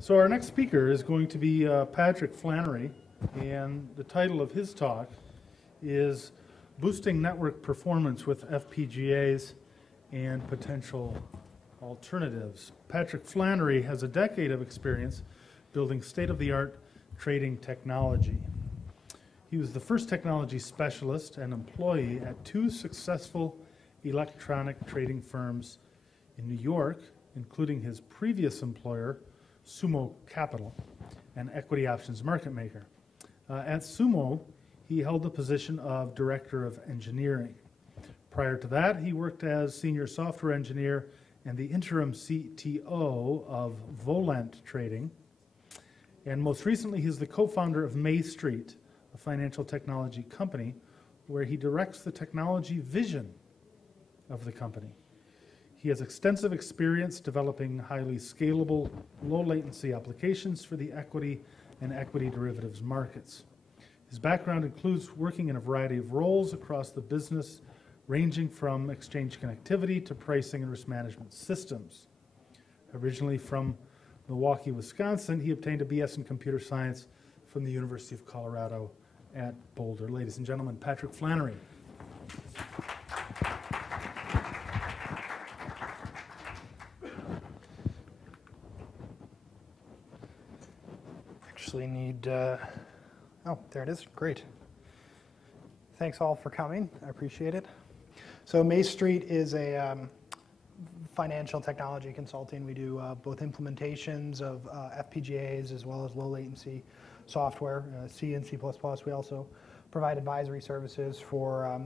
So our next speaker is going to be Patrick Flannery, and the title of his talk is Boosting Network Performance with FPGAs and Potential Alternatives. Patrick Flannery has a decade of experience building state-of-the-art trading technology. He was the first technology specialist and employee at two successful electronic trading firms in New York, including his previous employer, Sumo Capital, an equity options market maker. At Sumo, he held the position of Director of Engineering. Prior to that, he worked as Senior Software Engineer and the interim CTO of Volent Trading. And most recently, he's the co-founder of MayStreet, a financial technology company, where he directs the technology vision of the company. He has extensive experience developing highly scalable, low-latency applications for the equity and equity derivatives markets. His background includes working in a variety of roles across the business, ranging from exchange connectivity to pricing and risk management systems. Originally from Milwaukee, Wisconsin, he obtained a BS in computer science from the University of Colorado at Boulder. Ladies and gentlemen, Patrick Flannery. Actually need, oh, there it is, great. Thanks all for coming, I appreciate it. So MayStreet is a financial technology consulting. We do both implementations of FPGAs as well as low latency software, C and C++. We also provide advisory services for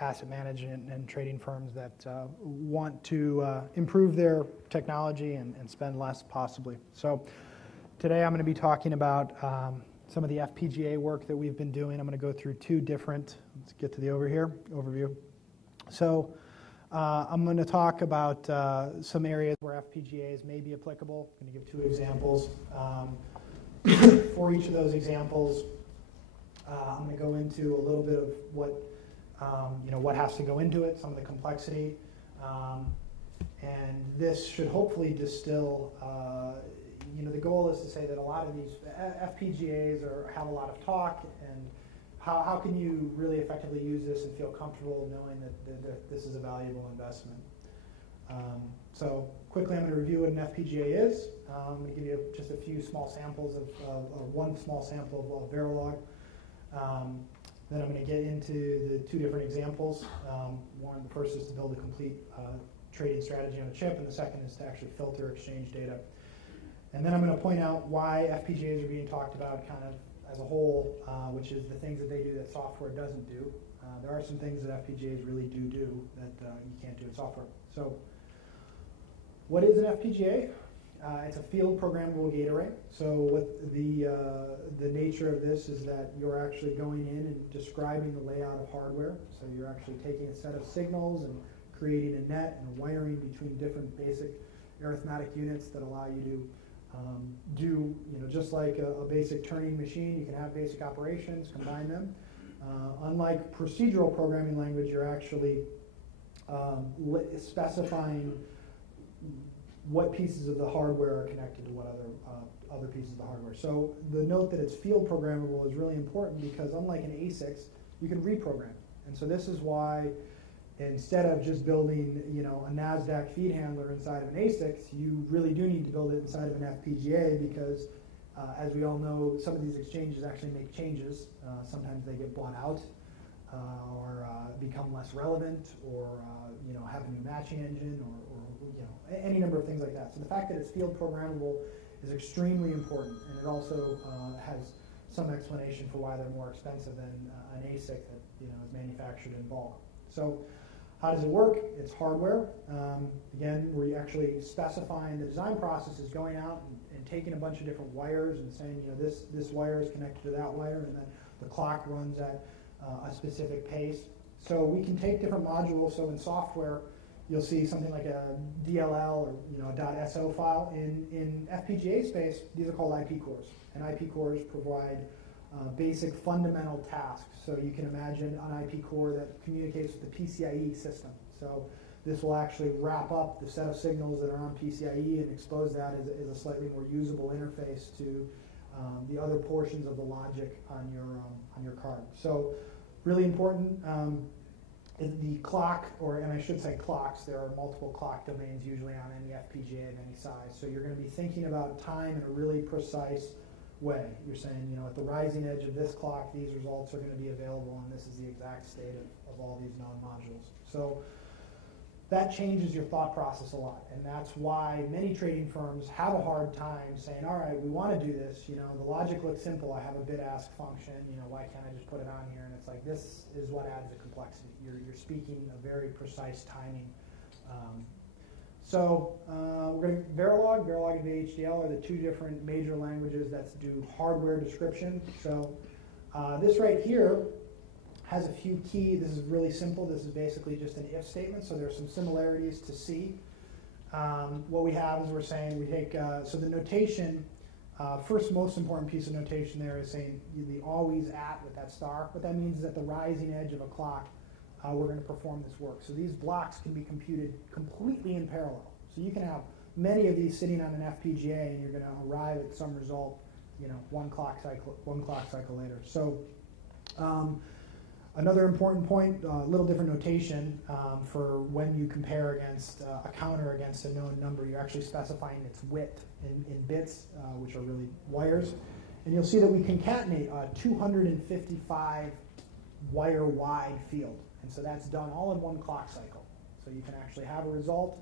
asset management and trading firms that want to improve their technology and spend less possibly. So today I'm going to be talking about some of the FPGA work that we've been doing. I'm going to go through two different, let's get to the overview. So I'm going to talk about some areas where FPGAs may be applicable. I'm going to give two examples. For each of those examples, I'm going to go into a little bit of what has to go into it, some of the complexity, and this should hopefully distill. The goal is to say that a lot of these FPGAs have a lot of talk, and how can you really effectively use this and feel comfortable knowing that this is a valuable investment. So quickly, I'm going to review what an FPGA is. I'm going to give you just a few small samples of one small sample of Verilog. Then I'm going to get into the two different examples. The first is to build a complete trading strategy on a chip, and the second is to actually filter exchange data. And then I'm going to point out why FPGAs are being talked about kind of as a whole, which is the things that they do that software doesn't do. There are some things that FPGAs really do that you can't do in software. So what is an FPGA? It's a field programmable gate array. So what the nature of this is that you're actually going in and describing the layout of hardware. So you're actually taking a set of signals and creating a net and wiring between different basic arithmetic units that allow you to do, just like a basic turning machine, you can have basic operations, combine them. Unlike procedural programming language, you're actually specifying what pieces of the hardware are connected to what other pieces of the hardware. So the note that it's field programmable is really important because unlike an ASICs, you can reprogram. And so this is why instead of just building, a NASDAQ feed handler inside of an ASICs, you really do need to build it inside of an FPGA because, as we all know, some of these exchanges actually make changes. Sometimes they get bought out or become less relevant or, have a new matching engine or any number of things like that. So the fact that it's field programmable is extremely important, and it also has some explanation for why they're more expensive than an ASIC that is manufactured in bulk. So how does it work? It's hardware. Again, we're actually specifying the design process is going out and taking a bunch of different wires and saying, this wire is connected to that wire, and then the clock runs at a specific pace. So we can take different modules. So in software, you'll see something like a DLL or a .so file. In FPGA space, these are called IP cores, and IP cores provide basic fundamental tasks. So you can imagine an IP core that communicates with the PCIe system. So This will actually wrap up the set of signals that are on PCIe and expose that as a slightly more usable interface to the other portions of the logic on your card. So really important. The clock, and I should say clocks, there are multiple clock domains usually on any FPGA of any size. So you're going to be thinking about time in a really precise way. You're saying, you know, at the rising edge of this clock, these results are going to be available, and this is the exact state of all these known modules. So that changes your thought process a lot, and that's why many trading firms have a hard time saying, all right, we want to do this, you know, the logic looks simple, I have a bid-ask function, you know, why can't I just put it on here? And it's like, this is what adds the complexity. You're speaking a very precise timing. We're going to Verilog and VHDL are the two different major languages that do hardware description. So this right here has a few key, this is really simple, this is basically just an if statement, so there's some similarities to C. What we have is we're saying we take, so the notation, first most important piece of notation there is saying the always at with that star. What that means is at the rising edge of a clock, we're going to perform this work. So these blocks can be computed completely in parallel. So you can have many of these sitting on an FPGA and you're going to arrive at some result, you know, one clock cycle later. So another important point, a little different notation for when you compare against a counter against a known number. You're actually specifying its width in bits, which are really wires. And you'll see that we concatenate a 255 wire wide field. And so that's done all in one clock cycle. So you can actually have a result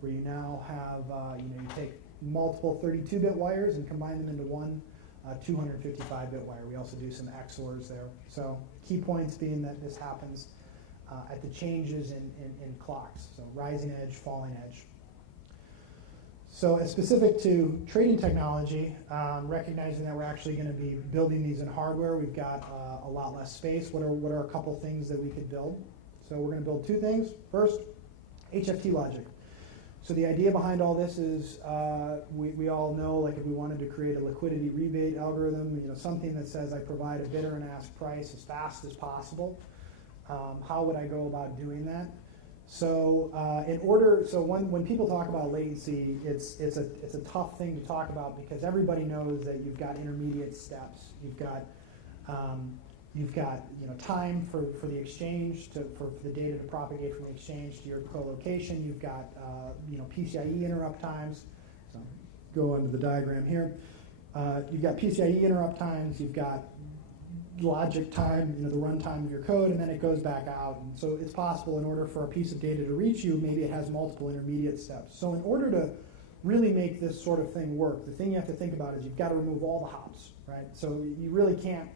where you now have, you take multiple 32-bit wires and combine them into one 255-bit wire. We also do some XORs there. So key points being that this happens at the changes in clocks. So rising edge, falling edge. So as specific to trading technology, recognizing that we're actually going to be building these in hardware, we've got a lot less space. What are a couple things that we could build? So we're going to build two things. First, HFT logic. So the idea behind all this is we all know, like if we wanted to create a liquidity rebate algorithm, something that says I provide a bidder and ask price as fast as possible. How would I go about doing that? So when people talk about latency, it's a tough thing to talk about because everybody knows that you've got intermediate steps. You've got time for the exchange for the data to propagate from the exchange to your co-location. You've got PCIe interrupt times. So go into the diagram here. You've got PCIe interrupt times. You've got logic time, the runtime of your code, and then it goes back out. And so it's possible in order for a piece of data to reach you, maybe it has multiple intermediate steps. So in order to really make this sort of thing work, the thing you have to think about is you've got to remove all the hops, right? So you really can't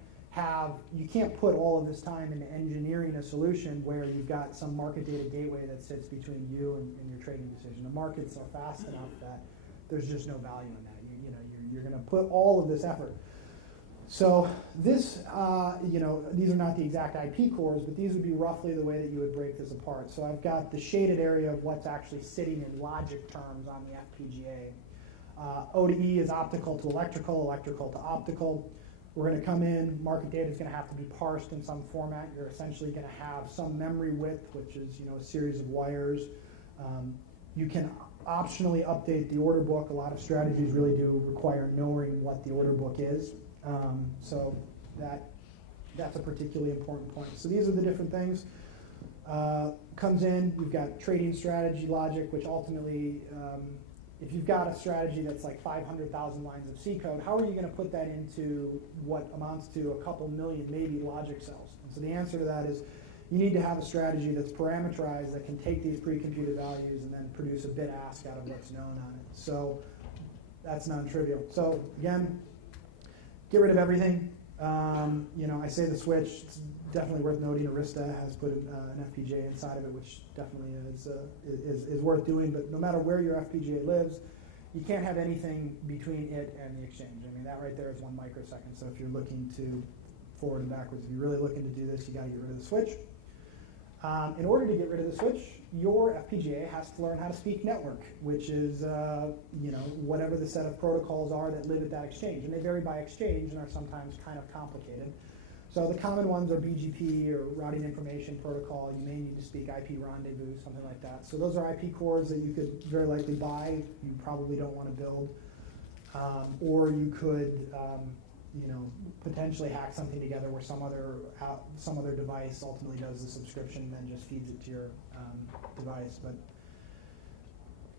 put all of this time into engineering a solution where you've got some market data gateway that sits between you and your trading decision. The markets are fast enough that there's just no value in that. You're going to put all of this effort. So this, these are not the exact IP cores, but these would be roughly the way that you would break this apart. So I've got the shaded area of what's actually sitting in logic terms on the FPGA. O to E is optical to electrical, electrical to optical. We're going to come in, market data is going to have to be parsed in some format. You're essentially going to have some memory width, which is a series of wires. You can optionally update the order book. A lot of strategies really do require knowing what the order book is. So that's a particularly important point. So these are the different things. Comes in, you've got trading strategy logic, which ultimately, if you've got a strategy that's like 500,000 lines of C code, how are you going to put that into what amounts to a couple million, maybe, logic cells? And so the answer to that is you need to have a strategy that's parameterized that can take these pre-computed values and then produce a bit ask out of what's known on it. So that's non-trivial. So again, get rid of everything. I say the switch. It's definitely worth noting. Arista has put an FPGA inside of it, which definitely is worth doing. But no matter where your FPGA lives, you can't have anything between it and the exchange. I mean, that right there is 1 microsecond. So if you're looking to forward and backwards, if you're really looking to do this, you got to get rid of the switch. In order to get rid of the switch, your FPGA has to learn how to speak network, which is whatever the set of protocols are that live at that exchange. And they vary by exchange and are sometimes kind of complicated. So the common ones are BGP or routing information protocol. You may need to speak IP rendezvous, something like that. So those are IP cores that you could very likely buy. You probably don't want to build. Or you could potentially hack something together where some other device ultimately does the subscription and then just feeds it to your device. But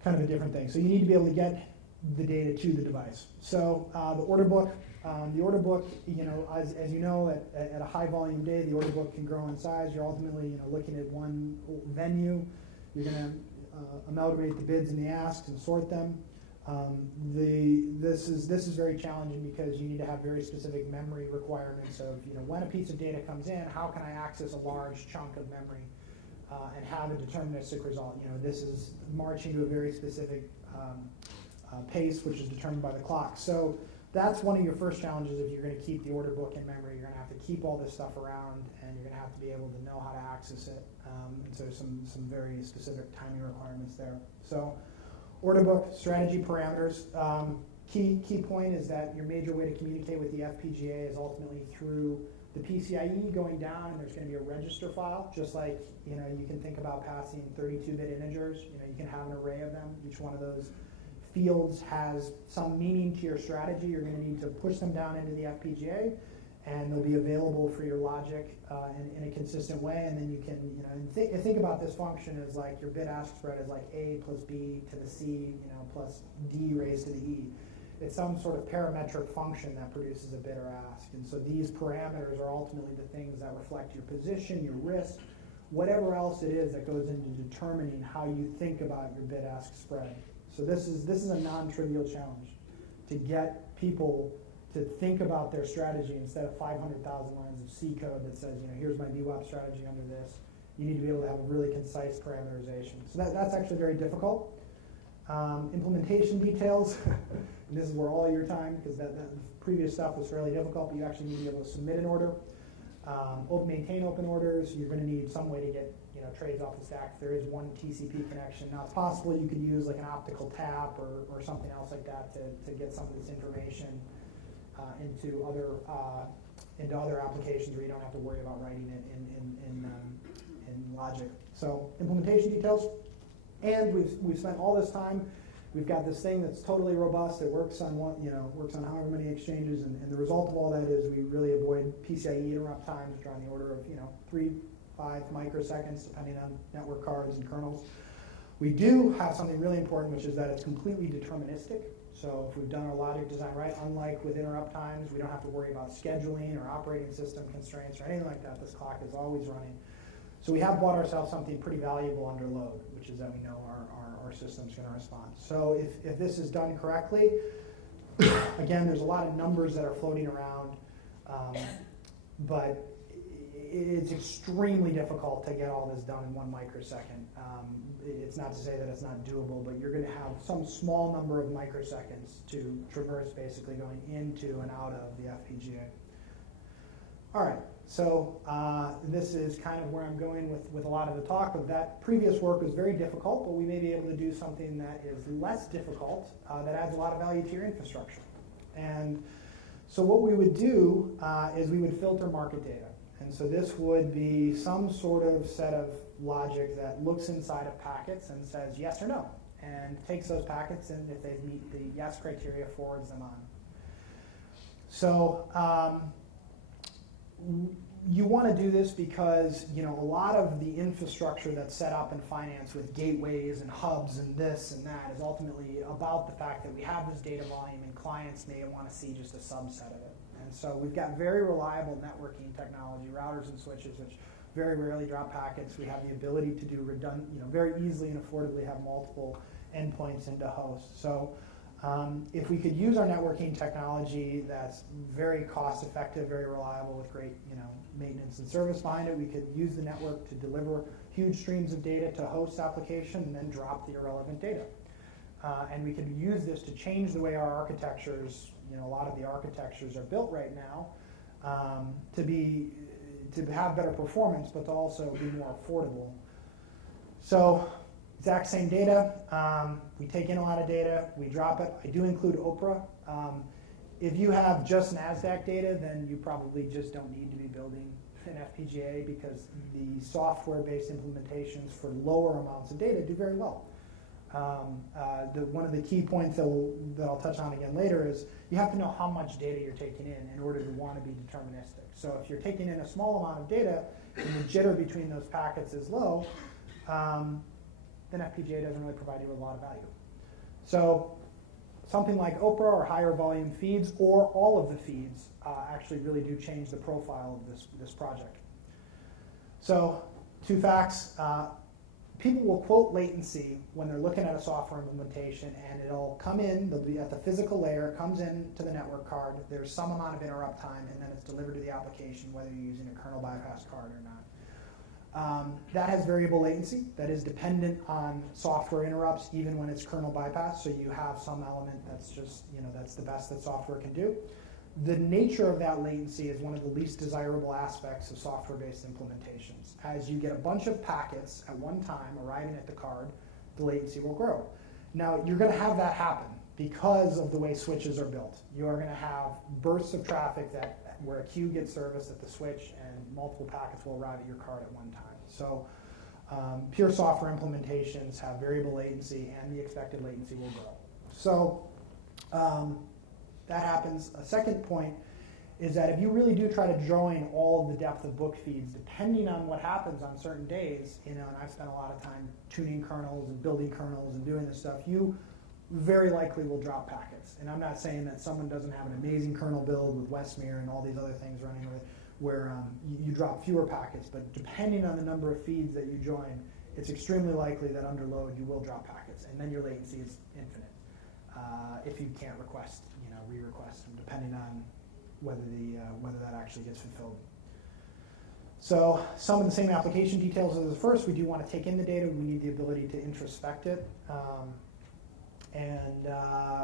kind of a different thing. So you need to be able to get the data to the device. So the order book, as you know, at a high volume day, the order book can grow in size. You're ultimately looking at one venue. You're going to amalgamate the bids and the asks and sort them. This is very challenging because you need to have very specific memory requirements of when a piece of data comes in, how can I access a large chunk of memory and have a deterministic result. This is marching to a very specific pace, which is determined by the clock. So that's one of your first challenges if you're going to keep the order book in memory. You're going to have to keep all this stuff around, and you're going to have to be able to know how to access it. And so some very specific timing requirements there. So order book, strategy parameters. Key point is that your major way to communicate with the FPGA is ultimately through the PCIe going down, and there's going to be a register file, just like you can think about passing 32-bit integers. You can have an array of them. Each one of those fields has some meaning to your strategy. You're going to need to push them down into the FPGA, and they'll be available for your logic in a consistent way. And then you can think about this function as like your bit ask spread is like A plus B to the C, plus D raised to the E. It's some sort of parametric function that produces a bit or ask. And so these parameters are ultimately the things that reflect your position, your risk, whatever else it is that goes into determining how you think about your bit ask spread. So this is a non-trivial challenge to get people to think about their strategy instead of 500,000 lines of C code that says, here's my VWAP strategy under this. You need to be able to have a really concise parameterization. So that's actually very difficult. Implementation details, and this is where all your time, because that previous stuff was fairly difficult, but you actually need to be able to submit an order. Maintain open orders. You're going to need some way to get trades off the stack. If there is one TCP connection. Now it's possible you could use like an optical tap or something else like that to get some of this information into other applications where you don't have to worry about writing it in logic. So implementation details. And we've spent all this time. We've got this thing that's totally robust. It works on works on however many exchanges, and the result of all that is we really avoid PCIe interrupt times, which are on the order of 3-5 microseconds, depending on network cards and kernels. We do have something really important, which is that it's completely deterministic. So if we've done our logic design right, unlike with interrupt times, we don't have to worry about scheduling or operating system constraints or anything like that. This clock is always running. So we have bought ourselves something pretty valuable under load, which is that we know our system's going to respond. So if this is done correctly, again, there's a lot of numbers that are floating around, but it's extremely difficult to get all this done in 1 microsecond. It's not to say that it's not doable, but you're going to have some small number of microseconds to traverse basically going into and out of the FPGA. All right, so this is kind of where I'm going with a lot of the talk. But that previous work was very difficult, but we may be able to do something that is less difficult, that adds a lot of value to your infrastructure. And so what we would do is we would filter market data. And so this would be some sort of set of logic that looks inside of packets and says yes or no, and takes those packets, and if they meet the yes criteria, forwards them on. So you want to do this because a lot of the infrastructure that's set up in finance with gateways and hubs and this and that is ultimately about the fact that we have this data volume and clients may want to see just a subset of it. And so we've got very reliable networking technology, routers and switches, which very rarely drop packets. We have the ability to do redundant, very easily and affordably have multiple endpoints into hosts. So if we could use our networking technology that's very cost effective, very reliable with great maintenance and service behind it, we could use the network to deliver huge streams of data to host application and then drop the irrelevant data. And we could use this to change the way our architectures, a lot of the architectures are built right now to have better performance, but to also be more affordable. So exact same data. We take in a lot of data. We drop it. I do include Oprah. If you have just NASDAQ data, then you probably just don't need to be building an FPGA because the software-based implementations for lower amounts of data do very well. One of the key points that I'll touch on again later is you have to know how much data you're taking in order to want to be deterministic. So if you're taking in a small amount of data and the jitter between those packets is low, then FPGA doesn't really provide you with a lot of value. So something like Oprah or higher volume feeds or all of the feeds actually really do change the profile of this project. So 2 facts. People will quote latency when they're looking at a software implementation, and it'll come in, they'll be at the physical layer, it comes in to the network card, there's some amount of interrupt time, and then it's delivered to the application, whether you're using a kernel bypass card or not. That has variable latency that is dependent on software interrupts, even when it's kernel bypass, so you have some element that's just, that's the best that software can do. The nature of that latency is one of the least desirable aspects of software-based implementations. As you get a bunch of packets at one time arriving at the card, the latency will grow. Now, you're going to have that happen because of the way switches are built. You are going to have bursts of traffic where a queue gets serviced at the switch and multiple packets will arrive at your card at one time. So pure software implementations have variable latency and the expected latency will grow. So that happens. A second point is that if you really do try to join all of the depth of book feeds, depending on what happens on certain days, and I've spent a lot of time tuning kernels and building kernels and doing this stuff, you very likely will drop packets. And I'm not saying that someone doesn't have an amazing kernel build with Westmere and all these other things running where you drop fewer packets, but depending on the number of feeds that you join, it's extremely likely that under load you will drop packets, and then your latency is infinite if you can't request, re-request them, depending on whether that actually gets fulfilled. So some of the same application details as the first. We do want to take in the data. We need the ability to introspect it. And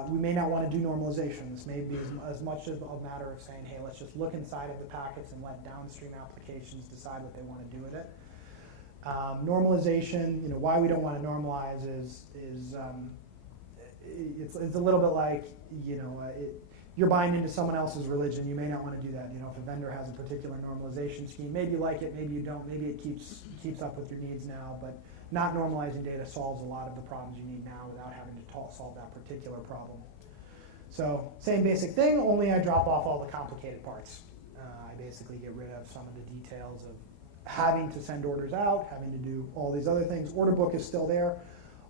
we may not want to do normalization. This may be as much as a matter of saying, hey, let's just look inside of the packets and let downstream applications decide what they want to do with it. Normalization, why we don't want to normalize is it's a little bit like, you're buying into someone else's religion. You may not want to do that. If a vendor has a particular normalization scheme, maybe you like it, maybe you don't. Maybe it keeps up with your needs now, but not normalizing data solves a lot of the problems you need now without having to solve that particular problem. So same basic thing, only I drop off all the complicated parts. I basically get rid of some of the details of having to send orders out, having to do all these other things. Order book is still there.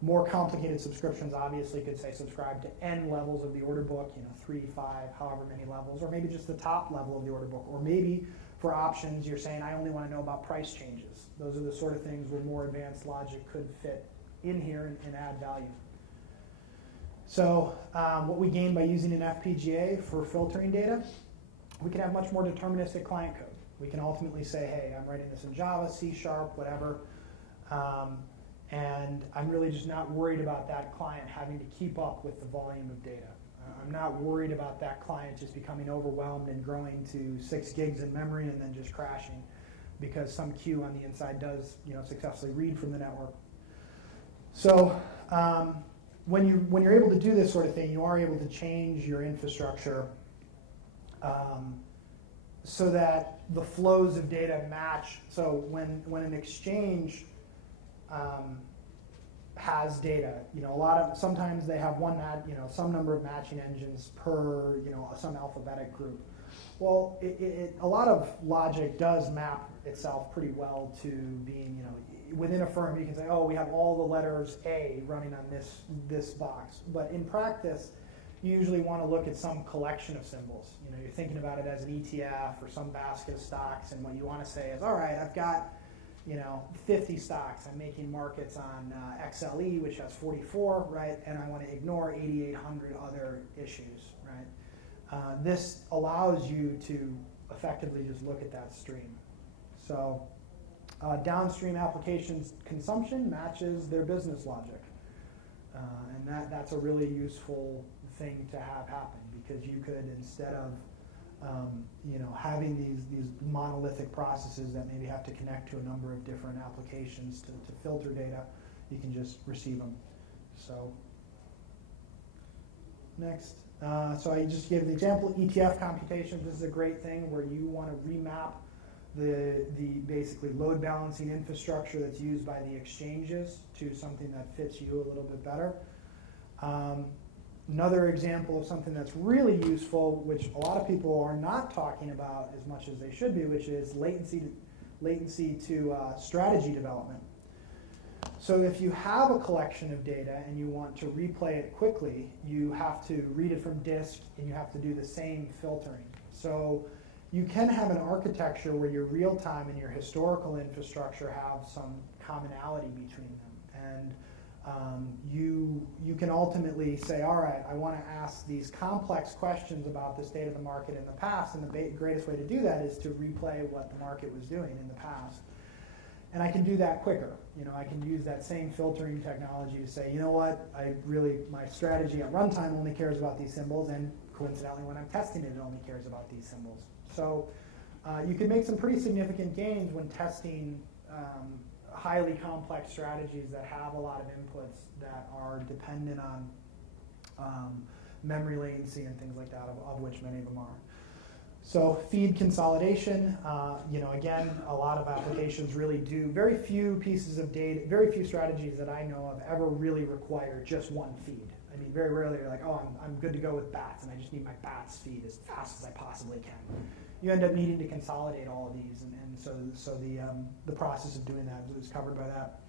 More complicated subscriptions obviously could say subscribe to N levels of the order book, 3, 5, however many levels, or maybe just the top level of the order book. Or maybe for options, you're saying, I only want to know about price changes. Those are the sort of things where more advanced logic could fit in here and add value. So what we gain by using an FPGA for filtering data, we can have much more deterministic client code. We can ultimately say, hey, I'm writing this in Java, C#, whatever. And I'm really just not worried about that client having to keep up with the volume of data. I'm not worried about that client just becoming overwhelmed and growing to 6 gigs in memory and then just crashing because some queue on the inside does successfully read from the network. So when you're able to do this sort of thing, you are able to change your infrastructure so that the flows of data match. So when an exchange has data, sometimes they have some number of matching engines per some alphabetic group. Well, a lot of logic does map itself pretty well to being within a firm. You can say, oh, we have all the letters A running on this box, but in practice, you usually want to look at some collection of symbols. You're thinking about it as an ETF or some basket of stocks, and what you want to say is, all right, I've got 50 stocks. I'm making markets on XLE, which has 44, right? And I want to ignore 8,800 other issues, right? This allows you to effectively just look at that stream. So downstream applications consumption matches their business logic. And that's a really useful thing to have happen because you could, instead of having these monolithic processes that maybe have to connect to a number of different applications to filter data, you can just receive them. So next, So I just gave the example, ETF computations. This is a great thing where you want to remap the basically load balancing infrastructure that's used by the exchanges to something that fits you a little bit better. Another example of something that's really useful, which a lot of people are not talking about as much as they should be, which is latency to strategy development. So if you have a collection of data and you want to replay it quickly, you have to read it from disk and you have to do the same filtering. So you can have an architecture where your real-time and your historical infrastructure have some commonality between them. And you can ultimately say, all right, I want to ask these complex questions about the state of the market in the past, and the greatest way to do that is to replay what the market was doing in the past. And I can do that quicker. I can use that same filtering technology to say, you know what, my strategy at runtime only cares about these symbols, and coincidentally when I'm testing it, it only cares about these symbols. So you can make some pretty significant gains when testing highly complex strategies that have a lot of inputs that are dependent on memory latency and things like that, of which many of them are. So feed consolidation, again, a lot of applications really do. Very few pieces of data, very few strategies that I know of ever really require just one feed. I mean, very rarely you're like, oh, I'm good to go with bats, and I just need my bats feed as fast as I possibly can. You end up needing to consolidate all of these, and so the process of doing that is covered by that.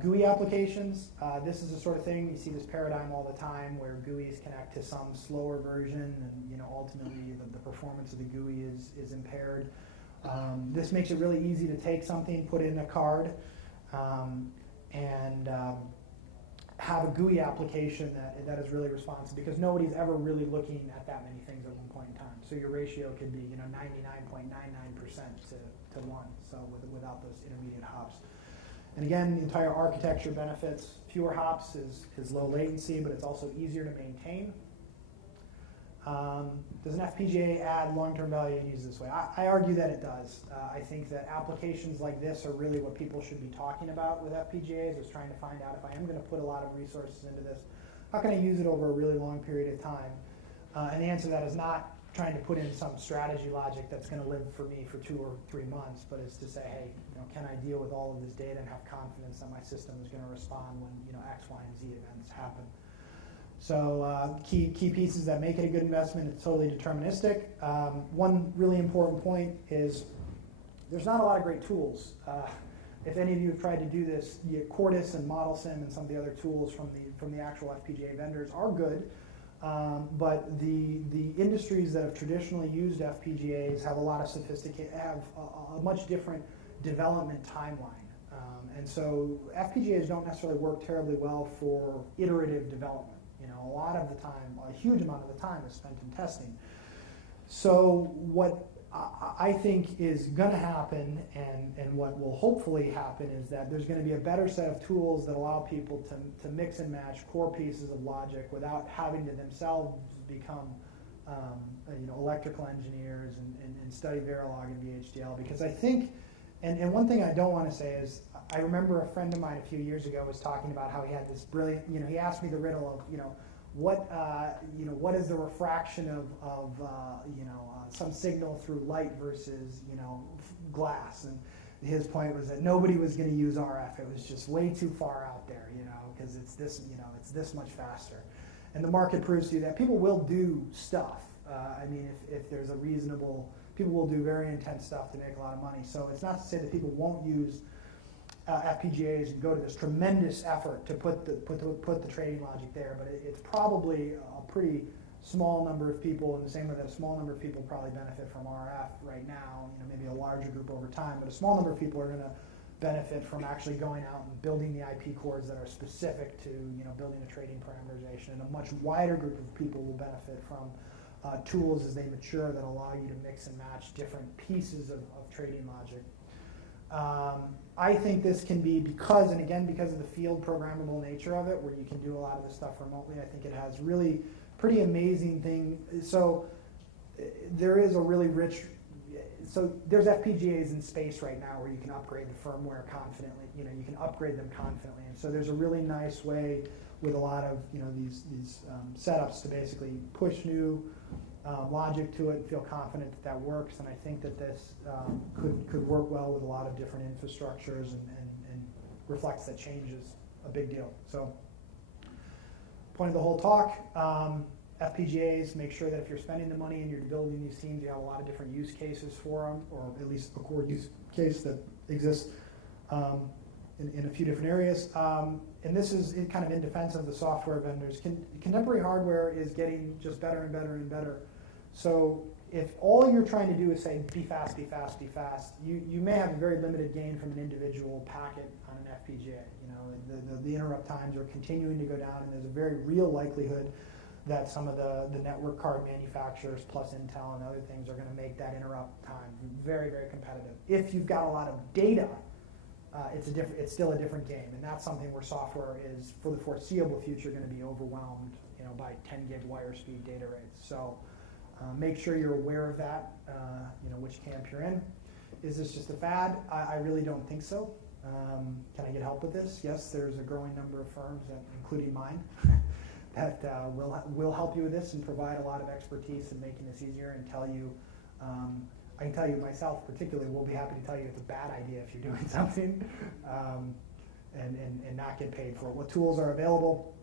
GUI applications, this is the sort of thing, you see this paradigm all the time where GUIs connect to some slower version, and ultimately the performance of the GUI is impaired. This makes it really easy to take something, put it in a card, and have a GUI application that is really responsive, because nobody's ever really looking at that many things at one point in time. So your ratio could be 99.99% to 1, so without those intermediate hops. And again, the entire architecture benefits. Fewer hops is low latency, but it's also easier to maintain. Does an FPGA add long-term value and use this way? I argue that it does. I think that applications like this are really what people should be talking about with FPGAs, is trying to find out, if I am going to put a lot of resources into this, how can I use it over a really long period of time? And the answer to that is not trying to put in some strategy logic that's going to live for me for 2 or 3 months, but it's to say, hey, can I deal with all of this data and have confidence that my system is going to respond when X, Y, and Z events happen? So key pieces that make it a good investment, it's totally deterministic. One really important point is there's not a lot of great tools. If any of you have tried to do this, Quartus and ModelSim and some of the other tools from the actual FPGA vendors are good. But the industries that have traditionally used FPGAs have a lot of have a much different development timeline. And so FPGAs don't necessarily work terribly well for iterative development. A lot of the time, a huge amount of the time is spent in testing. So what I think is going to happen, and what will hopefully happen, is that there's going to be a better set of tools that allow people to mix and match core pieces of logic without having to themselves become electrical engineers and study Verilog and VHDL. Because I think, and one thing I don't want to say is, I remember a friend of mine a few years ago was talking about how he had this brilliant, he asked me the riddle of, what is the refraction of some signal through light versus, glass? And his point was that nobody was going to use RF. It was just way too far out there, because it's this much faster. And the market proves to you that people will do stuff. If there's a reasonable, people will do very intense stuff to make a lot of money. So it's not to say that people won't use FPGAs and go to this tremendous effort to put the trading logic there, but it's probably a pretty small number of people, in the same way that a small number of people probably benefit from RF right now, maybe a larger group over time, but a small number of people are going to benefit from actually going out and building the IP cores that are specific to building a trading parameterization, and a much wider group of people will benefit from tools as they mature that allow you to mix and match different pieces of trading logic. I think this can be, because of the field programmable nature of it, where you can do a lot of this stuff remotely, I think it has really pretty amazing thing. So there is a really rich, so there's FPGAs in space right now where you can upgrade the firmware confidently, you can upgrade them confidently. And so there's a really nice way with a lot of these setups to basically push new logic to it and feel confident that that works. And I think that this could work well with a lot of different infrastructures and reflects that change is a big deal. So point of the whole talk, FPGAs, make sure that if you're spending the money and you're building these teams, you have a lot of different use cases for them, or at least a core use case that exists in a few different areas. And this is kind of in defense of the software vendors. Contemporary hardware is getting just better and better and better. So if all you're trying to do is say, be fast, be fast, be fast, you may have a very limited gain from an individual packet on an FPGA. The interrupt times are continuing to go down, and there's a very real likelihood that some of the network card manufacturers plus Intel and other things are going to make that interrupt time very, very competitive. If you've got a lot of data, it's still a different game, and that's something where software is, for the foreseeable future, going to be overwhelmed, by 10 gig wire speed data rates. So make sure you're aware of that, which camp you're in. Is this just a fad? I really don't think so. Can I get help with this? Yes, there's a growing number of firms, including mine, that will help you with this and provide a lot of expertise in making this easier and tell you. I can tell you myself particularly, we'll be happy to tell you it's a bad idea if you're doing something and not get paid for it. What tools are available?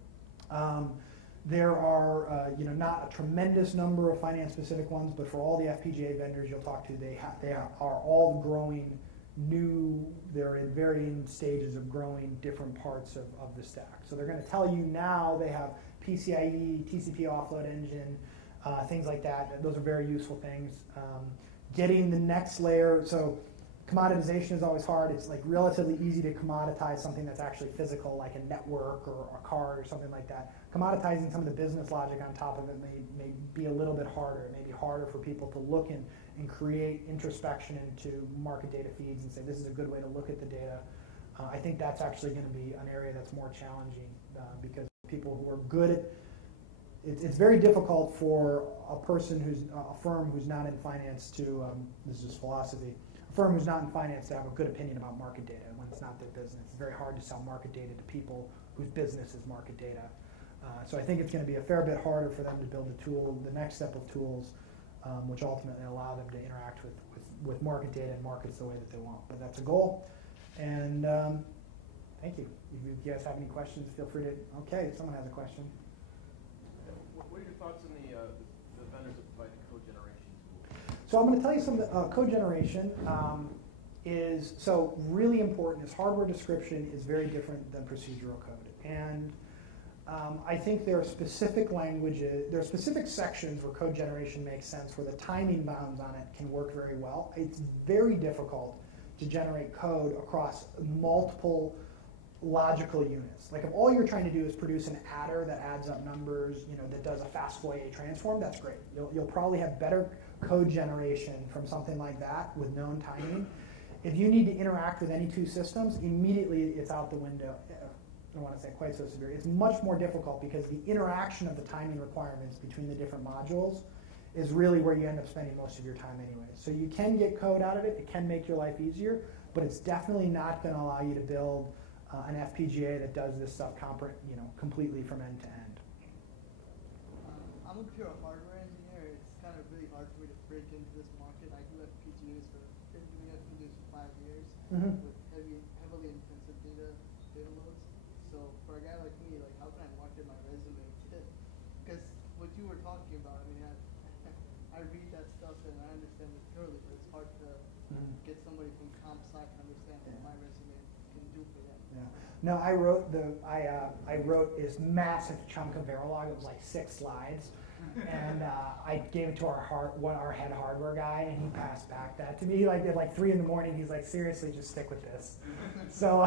There are not a tremendous number of finance-specific ones, but for all the FPGA vendors you'll talk to, they are all growing new. They're in varying stages of growing different parts of the stack. So they're going to tell you now they have PCIe, TCP offload engine, things like that. Those are very useful things. Getting the next layer, so commoditization is always hard. It's like relatively easy to commoditize something that's actually physical, like a network or a card or something like that. Commoditizing some of the business logic on top of it may be a little bit harder. It may be harder for people to look and create introspection into market data feeds and say, this is a good way to look at the data. I think that's actually going to be an area that's more challenging because people who are good at it's very difficult for a firm who's not in finance to, this is just philosophy, a firm who's not in finance to have a good opinion about market data when it's not their business. It's very hard to sell market data to people whose business is market data. So I think it's going to be a fair bit harder for them to build a tool, the next step of tools, which ultimately allow them to interact with market data and markets the way that they want. But that's a goal. And thank you. If you guys have any questions, feel free to, okay, someone has a question. What are your thoughts on the vendors that provide the code generation tool? So I'm going to tell you some code generation is so really important. Is hardware description is very different than procedural code, and I think there are specific languages, there are specific sections where code generation makes sense, where the timing bounds on it can work very well. It's very difficult to generate code across multiple logical units. Like if all you're trying to do is produce an adder that adds up numbers, that does a fast Fourier transform, that's great. You'll probably have better code generation from something like that with known timing. If you need to interact with any two systems, immediately it's out the window. I don't want to say quite so severe. It's much more difficult because the interaction of the timing requirements between the different modules is really where you end up spending most of your time anyway. So you can get code out of it. It can make your life easier, but it's definitely not going to allow you to build an FPGA that does this stuff completely from end to end. I'm a pure hardware engineer. It's kind of really hard for me to break into this market. I do FPGAs been doing FPGAs for 5 years with heavily intensive data loads. So for a guy like me, like how can I market my resume? Because what you were talking about, I mean, I read that stuff and I understand it thoroughly, but it's hard to get somebody from comp sci to understand what my resume can do for them. Yeah. No, I wrote this massive chunk of Verilog. It was like 6 slides, and I gave it to our head hardware guy, and he passed back that to me. Like at like 3 in the morning, he's like, seriously, just stick with this. So,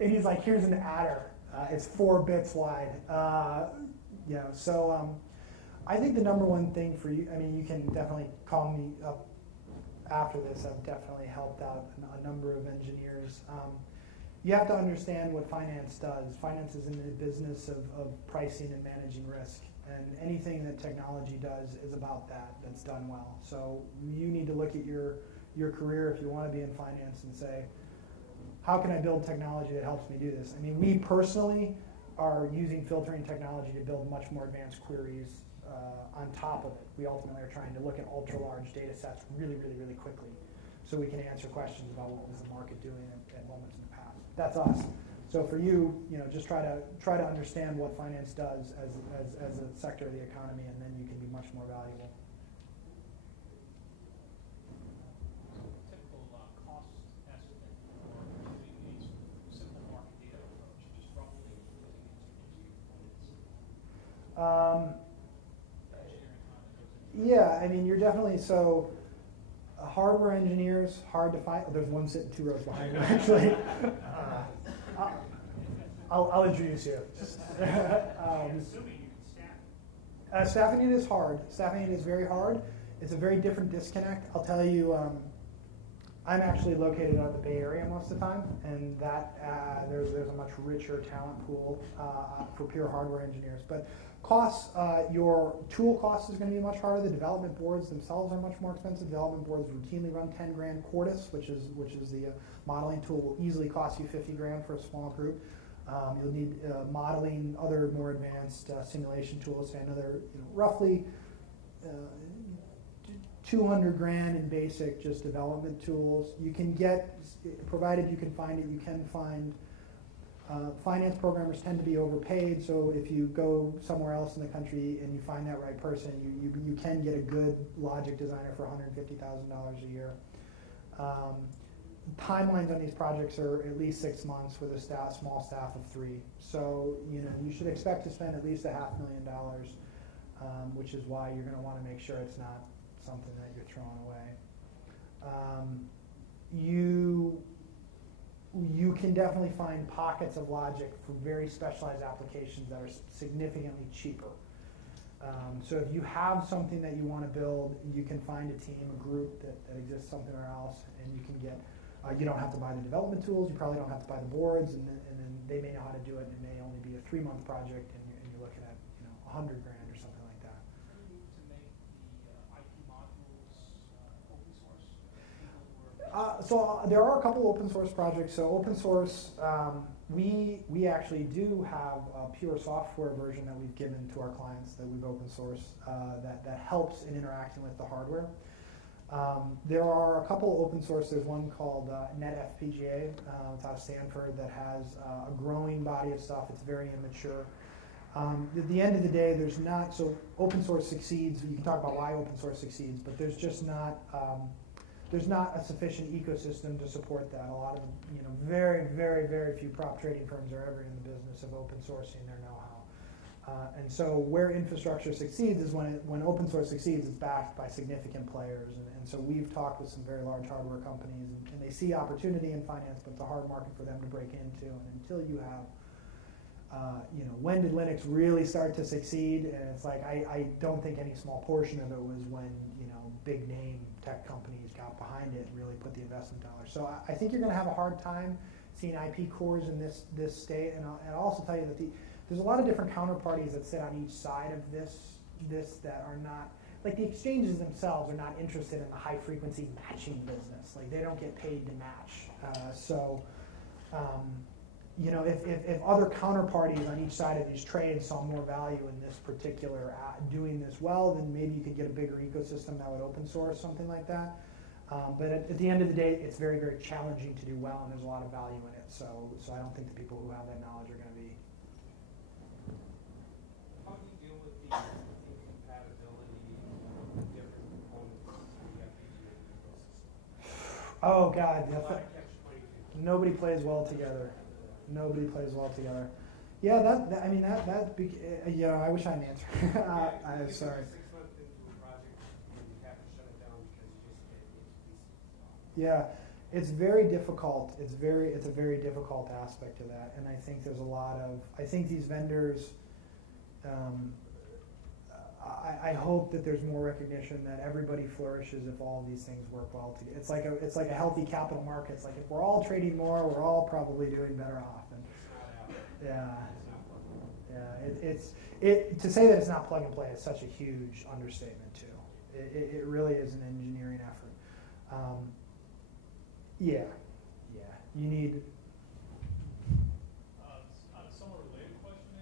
and he's like, here's an adder. It's 4 bits wide. So I think the number one thing for you, I mean, you can definitely call me up after this. I've definitely helped out a number of engineers. You have to understand what finance does. Finance is in the business of pricing and managing risk. And anything that technology does is about that, that's done well. So you need to look at your career if you want to be in finance and say, how can I build technology that helps me do this? I mean, me personally, are using filtering technology to build much more advanced queries on top of it. We ultimately are trying to look at ultra-large data sets really, really, really quickly so we can answer questions about what was the market doing at moments in the past. That's us. So for you, just try to understand what finance does as a sector of the economy, and then you can be much more valuable. Typical cost estimate for doing a simple market data approach, just roughly looking into engineering time that goes into it. Yeah, I mean, you're definitely so. Hardware engineers, hard to find. There's one sitting 2 rows behind me, actually. I'll introduce you. I'm assuming you can staff. Staffing it is hard. Staffing it is very hard. It's a very different disconnect. I'll tell you, I'm actually located out of the Bay Area most of the time, and that there's a much richer talent pool for pure hardware engineers. But costs, your tool cost is going to be much harder. The development boards themselves are much more expensive. Development boards routinely run 10 grand. Quartus, which is the modeling tool, will easily cost you 50 grand for a small group. You'll need modeling, other more advanced simulation tools, say another roughly 200 grand in basic just development tools. You can get, provided you can find it, you can find. Finance programmers tend to be overpaid, so if you go somewhere else in the country and you find that right person, you can get a good logic designer for $150,000 a year. Timelines on these projects are at least 6 months with a small staff of 3. So you should expect to spend at least $500,000, which is why you're going to want to make sure it's not something that you're throwing away. You can definitely find pockets of logic for very specialized applications that are significantly cheaper. So if you have something that you want to build, you can find a team, a group that exists somewhere else, and you can get. You don't have to buy the development tools. You probably don't have to buy the boards, and then they may know how to do it. And it may only be a 3-month project, and you're looking at $100 grand or something like that. Do you need to make the IP modules open source? So there are a couple open source projects. So open source, we actually do have a pure software version that we've given to our clients that we've open sourced that helps in interacting with the hardware. There are a couple open source. There's one called Net FPGA. It's out of Stanford that has a growing body of stuff. It's very immature. At the end of the day, there's not, so open source succeeds. You can talk about why open source succeeds, but there's just not a sufficient ecosystem to support that. A lot of, very, very, very few prop trading firms are ever in the business of open sourcing their know-how. And so where infrastructure succeeds is when open source succeeds, it's backed by significant players. And so we've talked with some very large hardware companies, and they see opportunity in finance, but it's a hard market for them to break into. And until you have, when did Linux really start to succeed? And it's like, I don't think any small portion of it was when, big name tech companies got behind it and really put the investment dollars. So I think you're going to have a hard time seeing IP cores in this state. And I'll also tell you that there's a lot of different counterparties that sit on each side of this that are not, like the exchanges themselves are not interested in the high frequency matching business. Like they don't get paid to match. If other counterparties on each side of these trades saw more value in this particular doing this well, then maybe you could get a bigger ecosystem that would open source something like that. But at the end of the day, it's very, very challenging to do well, and there's a lot of value in it. So I don't think the people who have that knowledge are going to be. How do you deal with the incompatibility of different components of the FPGA ecosystem? Oh God, Nobody nobody plays well together. Nobody plays well together. Yeah, I wish I had an answer. I'm sorry. 6 months into a project, you have to shut it down because you just can't get pieces. Yeah, it's very difficult. It's a very difficult aspect of that, and I think there's a lot of. I think these vendors. I hope that there's more recognition that everybody flourishes if all of these things work well together. It's like a healthy capital market. It's like if we're all trading more, we're all probably doing better off. And to say that it's not plug and play is such a huge understatement too. It really is an engineering effort. You need. A somewhat related question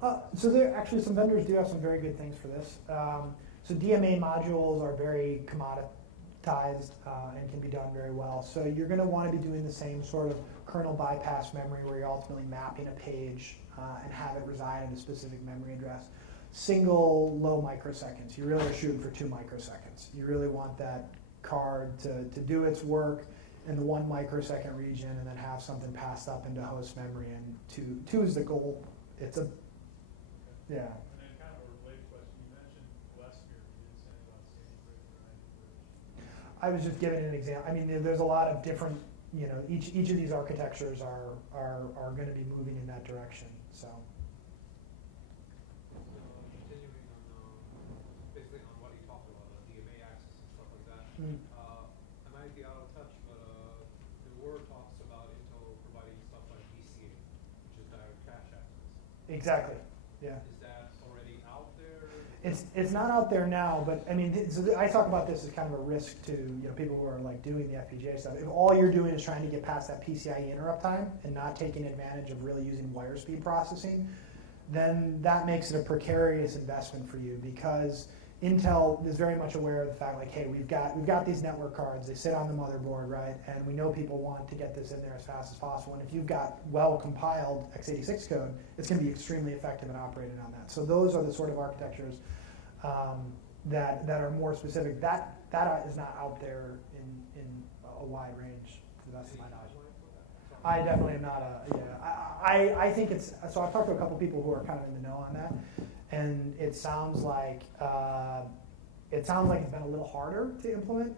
So there actually some vendors do have some very good things for this. So DMA modules are very commoditized and can be done very well. So you're going to want to be doing the same sort of kernel bypass memory where you're ultimately mapping a page and have it reside in a specific memory address. Single low microseconds. You really are shooting for 2 microseconds. You really want that card to do its work in the 1 microsecond region and then have something passed up into host memory. And 2 is the goal. It's a, yeah. And then kind of a related question, you mentioned Westmere, you didn't say about Sandy Bridge or Ivy Bridge. I was just giving an example. I mean, there's a lot of different, each of these architectures are going to be moving in that direction. So. Continuing on, basically on what you talked about, DMA access and stuff like that. I might be out of touch, but the word talks about Intel providing stuff like DCA, which is direct cache access. Exactly. Yeah. Is that already out there? It's not out there now, but I mean, I talk about this as kind of a risk to people who are like doing the FPGA stuff. If all you're doing is trying to get past that PCIe interrupt time and not taking advantage of really using wire speed processing, then that makes it a precarious investment for you because Intel is very much aware of the fact like, hey, we've got these network cards, they sit on the motherboard, right? And we know people want to get this in there as fast as possible. And if you've got well-compiled x86 code, it's going to be extremely effective in operating on that. So those are the sort of architectures that are more specific. That is not out there in a wide range, to the best of my knowledge. I definitely am not I think it's, so I've talked to a couple people who are kind of in the know on that, and it sounds like it's been a little harder to implement,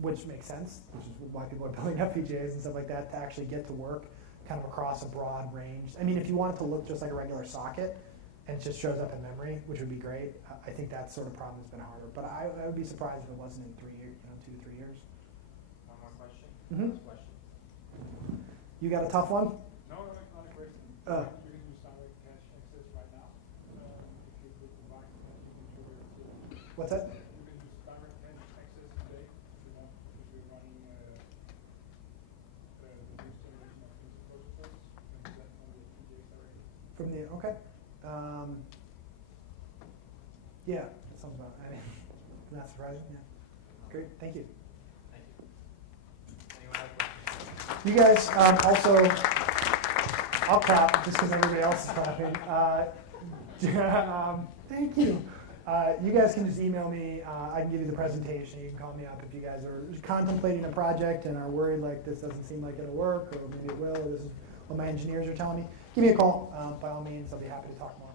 which makes sense, which is why people are building FPGAs and stuff like that to actually get to work kind of across a broad range. I mean, if you want it to look just like a regular socket and it just shows up in memory, which would be great, I think that sort of problem has been harder. But I would be surprised if it wasn't in 3 years, 2 to 3 years. One more question. Mm-hmm. Last question. You got a tough one? No, not a question. Uh. You can use direct cache access right now. If you could provide that, you can do it. What's that? You can use direct cache access today if you want, because we're running the next generation of Intel processors. You can do that from the FPGAs directly. From the, okay. Yeah, that sounds about, I mean, not surprising, yeah. Great, thank you. Thank you. Anyone have questions? You guys also, I'll clap just because everybody else is clapping. Thank you. You guys can just email me. I can give you the presentation. You can call me up if you guys are contemplating a project and are worried like this doesn't seem like it'll work, or maybe it will, or this is what my engineers are telling me. Give me a call. By all means, I'll be happy to talk more.